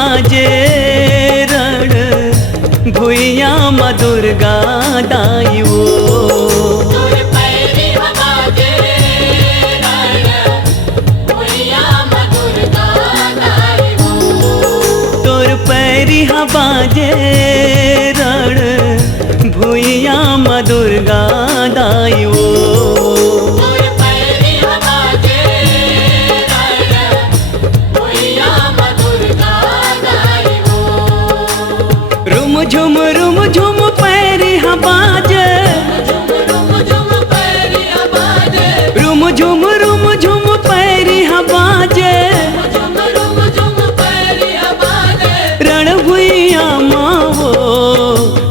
बाजे रण भुइया माँ दुर्गा दाई वो। तोर पैरी बाजे रण भुइया माँ दुर्गा दाई वो। तोर पैरी बाजे रण भुइया माँ दुर्गा दाई वो। तोर पैरी बाजे रण भुइया माँ दुर्गा दाई वो। रुम झुम पैरी बाजे झुम झुम पैरी बाजे रुम झुम पैरी बाजे झुम पैरी बाजे रण भुइया माँ वो।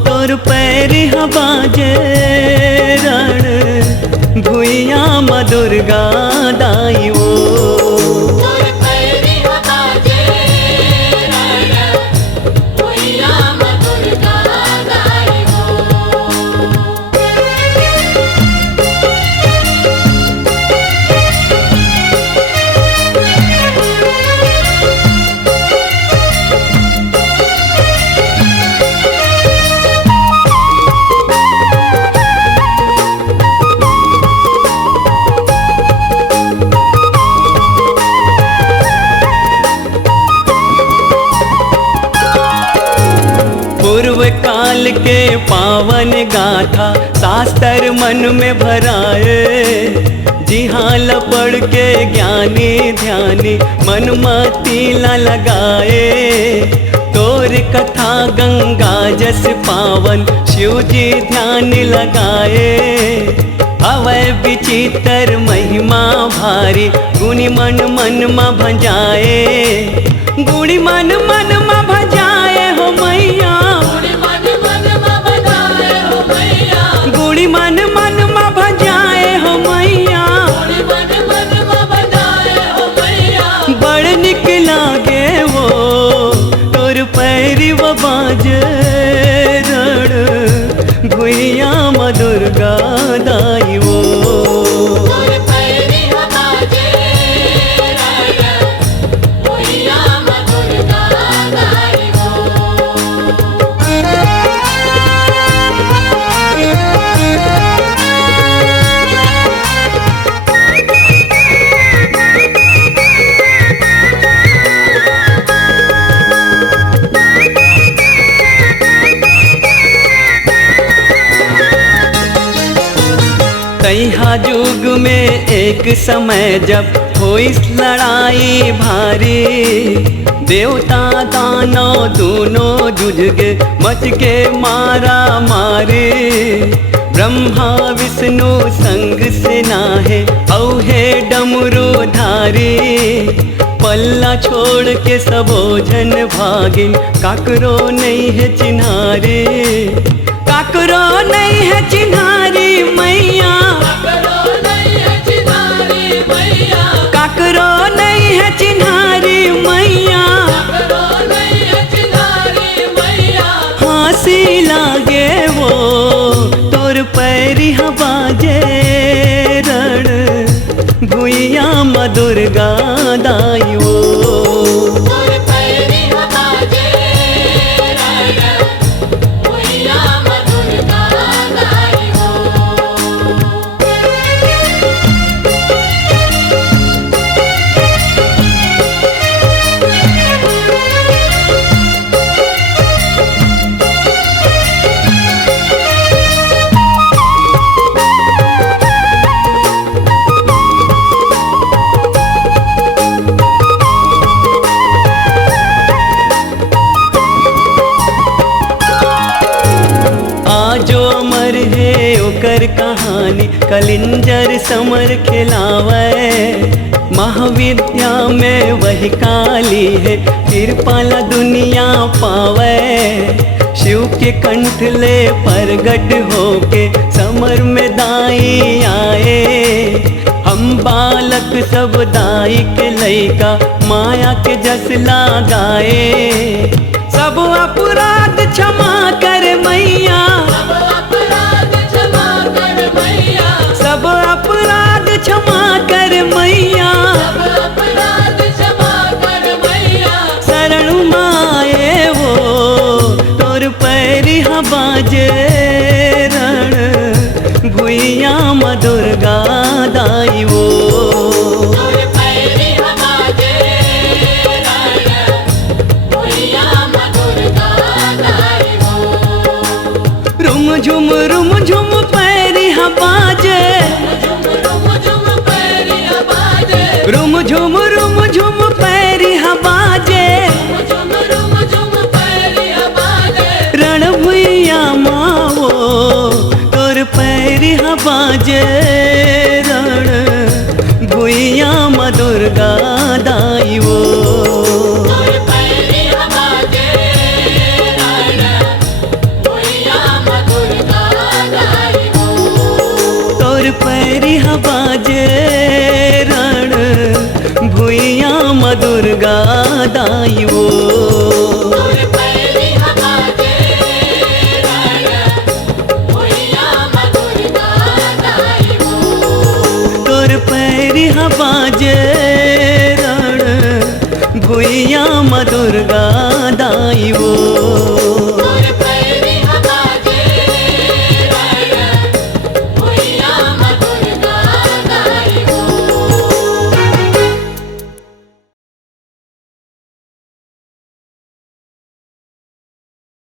तोर पैरी बाजे रण भुइया माँ दुर्गा दाई वो। तोर पैरी बाजे रण भुइया माँ दुर्गा दाई वो। पूर्व काल के पावन गाथा शास्त्र मन में भराए। जिहाल पढ़ के ज्ञानी ध्यानी मन मती ला लगाए। तोर कथा गंगा जस पावन शिव जी ध्यान लगाए। अवय विचित्र महिमा भारी गुणी मन मा भजाए। गुणी मन मा भजाए हो मैया। गुणी मन मा बजाए हो मैया। गुणी मन मा भजाए हो मैया। गुणी मन मा बजाए हो मैया। बड़ निक लागे वो तोर पैरी बाजे रण भुइया माँ दुर्गा दाई वो। तोर पैरी बाजे रण भुइया माँ दुर्गा दाई वो। तैहा युग में एक समय जब होई लड़ाई भारी। देवता दानव दोनों जुझ के मच के मारा मारे। ब्रह्मा विष्णु संग से नाहे औहे डमरू धारी। पल्ला छोड़ के सबो जन भागिन काकरो नहीं है चिन्हारी। काकरो नहीं है चिन्हारी मैया। काकरो नहीं है चिन्हारी मैया। काकरो नहीं है चिन्हारी मैया। काकरो नहीं है चिन्हारी मैया। हंसी लागे वो तोर पैरी बाजे रण भुइया माँ दुर्गा दाई वो। तोर पैरी बाजे रण भुइया माँ दुर्गा दाई वो। आजो अमर है ओकर कहानी कलिंजर समर खिलावे। महाविद्या में वही काली है कृपाला दुनिया पावे। शिव के कंठ ले प्रगट होके समर में दाई आए। हम बालक सब दाई के लइका माया के जस लगाए। सब अपराध क्षमा कर मैया। सब अपराध क्षमा कर मैया। सब अपराध क्षमा कर मैया। सब अपराध क्षमा कर मैया। शरण माँ बाजे रण भुइया माँ दुर्गा दाई वो। तोर पैरी हमारे रण भुइया माँ दुर्गा दाई वो। रुम झुम पैरी हा बाजे, रुम झुम पैरी हमारे, रुम झुम पैरी हा बाजे, रुम पैरी हमारे रण भुइया मावो तोर पैरी हा बाजे रण भुइया माँ दुर्गा दाई वो। तोर पैरी हमारे रण भुइया माँ दुर्गा दाई वो। तोर पैरी हा बाजे रण भुइया माँ दुर्गा दाई